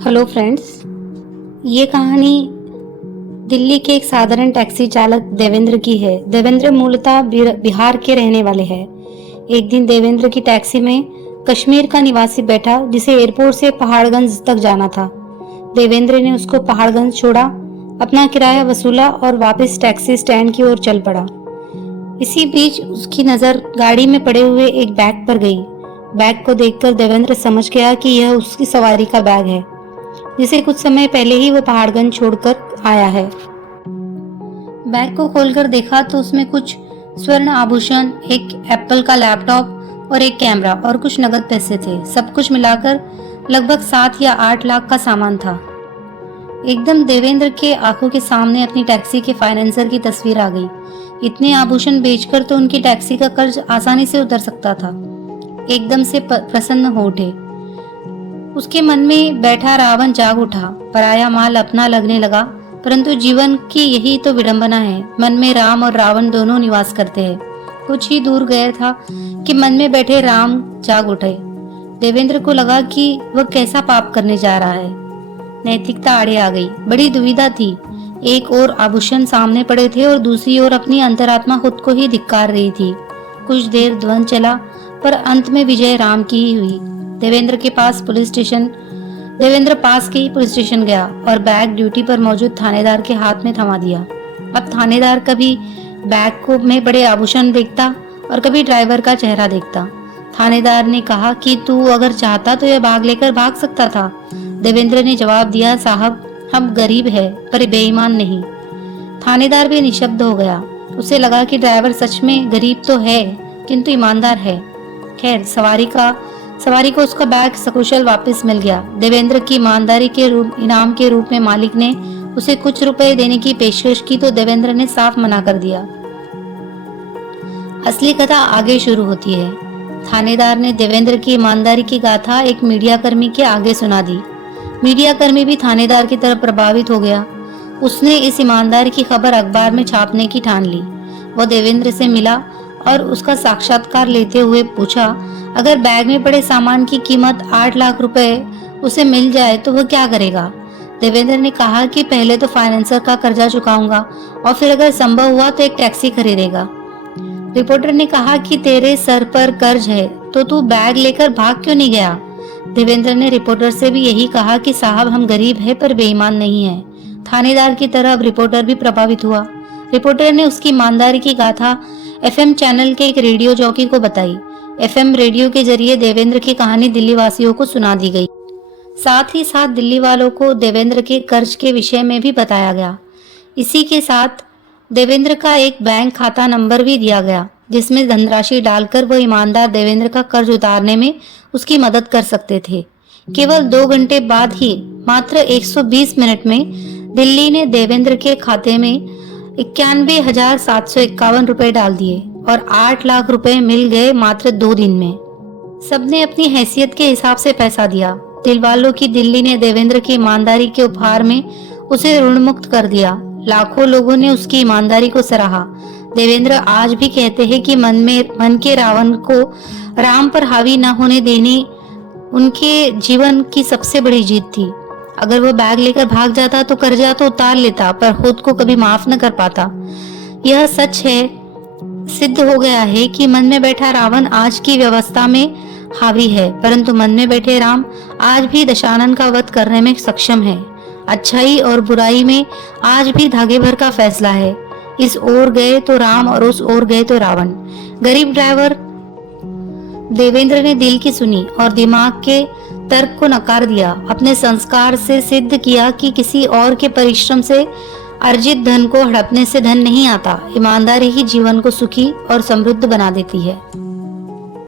Hello friends, ये कहानी दिल्ली के एक साधारण टैक्सी चालक देवेंद्र की है। देवेंद्र मूलतः बिहार के रहने वाले हैं। एक दिन देवेंद्र की टैक्सी में कश्मीर का निवासी बैठा जिसे एयरपोर्ट से पहाड़गंज तक जाना था। देवेंद्र ने उसको पहाड़गंज छोड़ा, अपना किराया वसूला और वापस टैक्सी स्टैंड की ओर चल पड़ा। इसी बीच उसकी नजर गाड़ी में पड़े हुए एक बैग पर गई। बैग को देखकर देवेंद्र समझ गया कि यह उसकी सवारी का बैग है, जिसे कुछ समय पहले ही वो पहाड़गंज छोड़कर आया है। बैग को खोलकर देखा तो उसमें कुछ स्वर्ण आभूषण, एक एप्पल का लैपटॉप और एक कैमरा और कुछ नगद पैसे थे। सब कुछ मिलाकर लगभग 7 या 8 लाख का सामान था। एकदम देवेंद्र के आंखों के सामने अपनी टैक्सी के फाइनेंसर की तस्वीर आ गई। इतने आभूषण बेचकर तो उनकी टैक्सी का कर्ज आसानी से उतर सकता था। एकदम से प्रसन्न हो उठे। उसके मन में बैठा रावण जाग उठा। पराया माल अपना लगने लगा, परंतु जीवन की यही तो विडंबना है। मन में राम और रावण दोनों निवास करते हैं। कुछ ही दूर गया था कि मन में बैठे राम जाग उठे। देवेंद्र को लगा कि वह कैसा पाप करने जा रहा है। नैतिकता आड़े आ गई। बड़ी दुविधा थी। एक ओर आभूषण सामने पड़े थे और दूसरी ओर अपनी अंतरात्मा खुद को ही धिक्कार रही थी। कुछ देर द्वंद चला, पर अंत में विजय राम की ही हुई। देवेंद्र पास के ही पुलिस स्टेशन गया और बैग ड्यूटी पर मौजूद थानेदार के हाथ में थमा दिया। अब थानेदार कभी बैग को में बड़े आभूषण देखता और कभी ड्राइवर का चेहरा देखता। थानेदार ने कहा कि तू अगर चाहता तो यह बैग लेकर भाग सकता था। देवेंद्र ने जवाब दिया, साहब हम गरीब है पर बेईमान नहीं। थानेदार भी निशब्द हो गया। उसे लगा कि ड्राइवर सच में गरीब तो है किंतु ईमानदार है। खैर, सवारी को उसका बैग सकुशल वापस मिल गया। देवेंद्र की ईमानदारी के इनाम के रूप में मालिक ने उसे कुछ रुपए देने की पेशकश की तो देवेंद्र ने साफ मना कर दिया। असली कथा आगे शुरू होती है। थानेदार ने देवेंद्र की ईमानदारी की गाथा एक मीडिया कर्मी के आगे सुना दी। मीडिया कर्मी भी थानेदार की तरफ प्रभावित हो गया। उसने इस ईमानदारी की खबर अखबार में छापने की ठान ली। वो देवेंद्र से मिला और उसका साक्षात्कार लेते हुए पूछा, अगर बैग में पड़े सामान की कीमत 8 लाख रुपए उसे मिल जाए तो वह क्या करेगा? देवेंद्र ने कहा कि पहले तो फाइनेंसर का कर्जा चुकाऊंगा और फिर अगर संभव हुआ तो एक टैक्सी खरीदेगा। रिपोर्टर ने कहा कि तेरे सर पर कर्ज है तो तू बैग लेकर भाग क्यों नहीं गया? देवेंद्र ने रिपोर्टर से भी यही कहा कि साहब हम गरीब है पर बेईमान नहीं है। थानेदार की तरह अब रिपोर्टर भी प्रभावित हुआ। रिपोर्टर ने उसकी ईमानदारी की गाथा एफएम चैनल के एक रेडियो जॉकी को बताई। एफएम रेडियो के जरिए देवेंद्र की कहानी दिल्ली वासियों को सुना दी गई। साथ ही साथ दिल्ली वालों को देवेंद्र के कर्ज के विषय में भी बताया गया। इसी के साथ देवेंद्र का एक बैंक खाता नंबर भी दिया गया, जिसमें धनराशि डालकर वो ईमानदार देवेंद्र का कर्ज उतारने में उसकी मदद कर सकते थे। केवल 2 घंटे बाद ही, मात्र 120 मिनट में दिल्ली ने देवेंद्र के खाते में 91,751 रुपए डाल दिए और 8 लाख रुपए मिल गए मात्र 2 दिन में। सबने अपनी हैसियत के हिसाब से पैसा दिया। दिलवालों की दिल्ली ने देवेंद्र की ईमानदारी के उपहार में उसे ऋण मुक्त कर दिया। लाखों लोगों ने उसकी ईमानदारी को सराहा। देवेंद्र आज भी कहते हैं कि मन के रावण को राम पर हावी न होने देनी उनके जीवन की सबसे बड़ी जीत थी। अगर वो बैग लेकर भाग जाता तो कर्जा तो उतार लेता, पर खुद को कभी माफ न कर पाता। यह सच है, सिद्ध हो गया है कि मन में बैठा रावण आज की व्यवस्था में हावी है, परंतु मन में बैठे राम आज भी दशानन का वध करने में सक्षम है। अच्छाई और बुराई में आज भी धागे भर का फैसला है। इस ओर गए तो राम और उस ओर गए तो रावण। गरीब ड्राइवर देवेंद्र ने दिल की सुनी और दिमाग के तर्क को नकार दिया। अपने संस्कार से सिद्ध किया कि किसी और के परिश्रम से अर्जित धन को हड़पने से धन नहीं आता। ईमानदारी ही जीवन को सुखी और समृद्ध बना देती है।